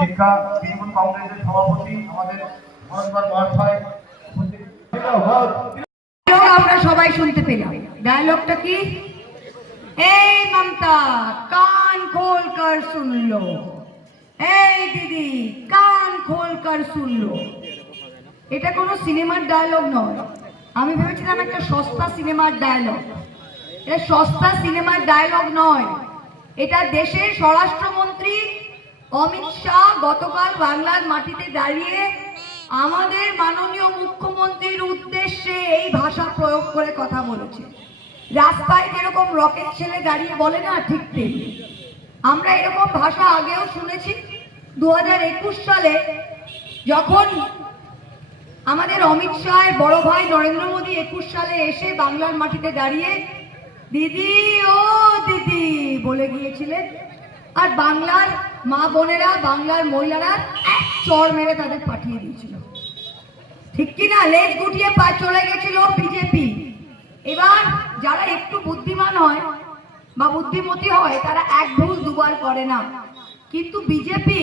শিক্ষা তৃণমূল কংগ্রেসের সভাপতি আমাদের মনোজ মহাশয় আমরা সবাই শুনতে পেলাম। ডায়লগটা কি? এই মমতা কান खोल कर सुन लो, এই দিদি কান खोल कर सुन लो। এটা কোনো সিনেমার ডায়লগ নয়। আমি ভেবেছিলাম একটা সস্তা সিনেমার ডায়লগ। এটা সস্তা সিনেমার ডায়লগ নয়, এটা দেশের স্বরাষ্ট্রমন্ত্রী অমিত শাহ গতকাল বাংলার মাটিতে দাঁড়িয়ে আমাদের মাননীয় মুখ্যমন্ত্রীর উদ্দেশ্যে এই ভাষা প্রয়োগ করে কথা বলেছে। রাস্তায় যেরকম রকেট ছেলে দাঁড়িয়ে বলে না, ঠিক তেমনি আমরা এরকম ভাষা আগেও শুনেছি। 2021 সালে যখন আমাদের অমিত শাহের বড় ভাই নরেন্দ্র মোদী 21 সালে এসে বাংলার মাটিতে দাঁড়িয়ে দিদি ও দিদি বলে গিয়েছিলেন, আর বাংলার মা বোনেরা বাংলার মহিলারা এক চড় মেরে তাদের পাঠিয়ে দিয়েছিল, ঠিক কিনা? লেজ গুটিয়ে পা চলে গেছিল বিজেপি। এবার যারা একটু বুদ্ধিমান হয় বা বুদ্ধিমতী হয় তারা এক ভুল দুবার করে না, কিন্তু বিজেপি